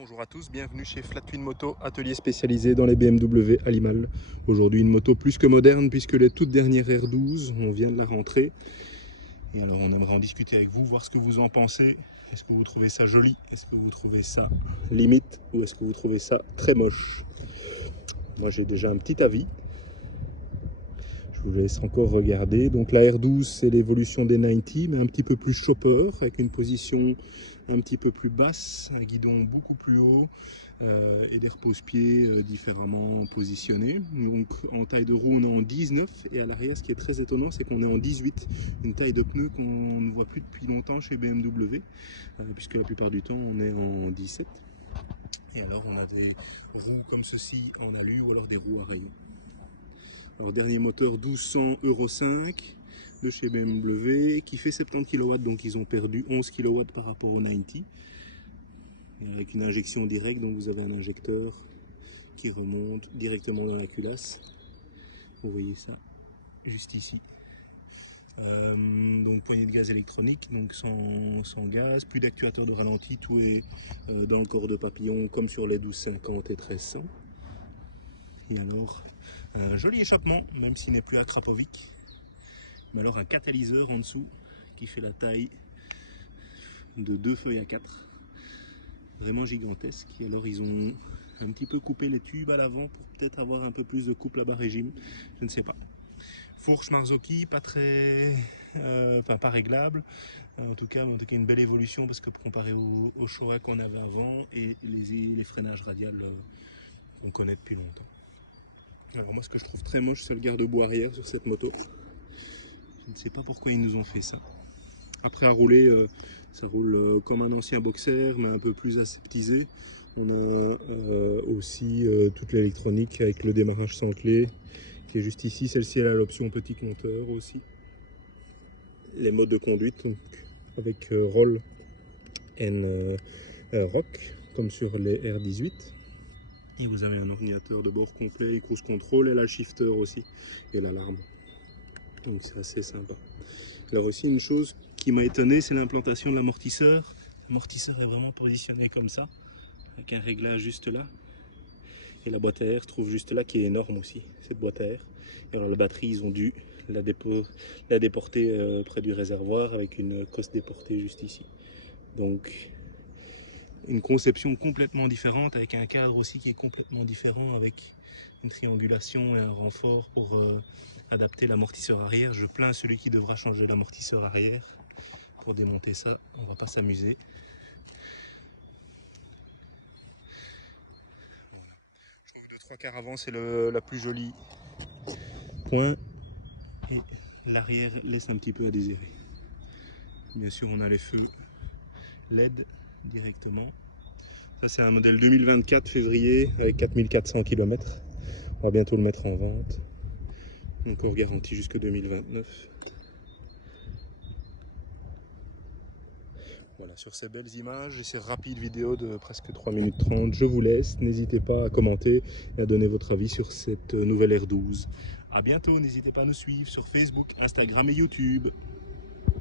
Bonjour à tous, bienvenue chez Flat Twin Moto, atelier spécialisé dans les BMW à Limal. Aujourd'hui une moto plus que moderne puisque les toutes dernières R12, on vient de la rentrer. Et alors on aimerait en discuter avec vous, voir ce que vous en pensez. Est-ce que vous trouvez ça joli? Est-ce que vous trouvez ça limite? Ou est-ce que vous trouvez ça très moche? Moi j'ai déjà un petit avis. Je vous laisse encore regarder. Donc la R12 c'est l'évolution des 90 mais un petit peu plus chopper avec une position un petit peu plus basse, un guidon beaucoup plus haut et des repose-pieds différemment positionnés. Donc en taille de roue on est en 19 et à l'arrière ce qui est très étonnant c'est qu'on est en 18, une taille de pneu qu'on ne voit plus depuis longtemps chez BMW puisque la plupart du temps on est en 17. Et alors on a des roues comme ceci en alu ou alors des roues à rayons. Alors dernier moteur 1200 Euro 5 de chez BMW qui fait 70 kW, donc ils ont perdu 11 kW par rapport au 90. Et avec une injection directe, donc vous avez un injecteur qui remonte directement dans la culasse. Vous voyez ça juste ici. Donc poignée de gaz électronique, donc sans gaz, plus d'actuateur de ralenti, tout est dans le corps de papillon comme sur les 1250 et 1300. Et alors un joli échappement, même s'il n'est plus à Krapovic. Mais alors un catalyseur en dessous qui fait la taille de 2 feuilles à 4. Vraiment gigantesque. Et alors ils ont un petit peu coupé les tubes à l'avant pour peut-être avoir un peu plus de couple à bas régime. Je ne sais pas. Fourche Marzocchi, pas très... pas réglable. En tout cas une belle évolution parce que comparé au Showa qu'on avait avant et les freinages radiales qu'on connaît depuis longtemps. Alors moi ce que je trouve très moche c'est le garde-boue arrière sur cette moto. Je ne sais pas pourquoi ils nous ont fait ça. Après à rouler, ça roule comme un ancien boxer mais un peu plus aseptisé. On a aussi toute l'électronique avec le démarrage sans clé qui est juste ici. Celle-ci elle a l'option petit compteur aussi. Les modes de conduite donc, avec roll and rock comme sur les R18. Et vous avez un ordinateur de bord complet et cruise control et la shifter aussi et l'alarme. Donc c'est assez sympa. Alors aussi une chose qui m'a étonné, c'est l'implantation de l'amortisseur. L'amortisseur est vraiment positionné comme ça, avec un réglage juste là. Et la boîte à air se trouve juste là, qui est énorme aussi, cette boîte à air. Et alors la batterie, ils ont dû la déporter près du réservoir avec une cosse déportée juste ici. Donc une conception complètement différente, avec un cadre aussi qui est complètement différent, avec une triangulation et un renfort pour adapter l'amortisseur arrière. Je plains celui qui devra changer l'amortisseur arrière. Pour démonter ça, on va pas s'amuser. Je trouve que de 3/4 avant c'est la plus jolie point et l'arrière laisse un petit peu à désirer. Bien sûr on a les feux LED directement. Ça c'est un modèle 2024 février avec 4400 km. On va bientôt le mettre en vente. Encore garanti jusque 2029. Voilà, sur ces belles images et ces rapides vidéos de presque 3 minutes 30, je vous laisse. N'hésitez pas à commenter et à donner votre avis sur cette nouvelle R12. A bientôt, n'hésitez pas à nous suivre sur Facebook, Instagram et YouTube.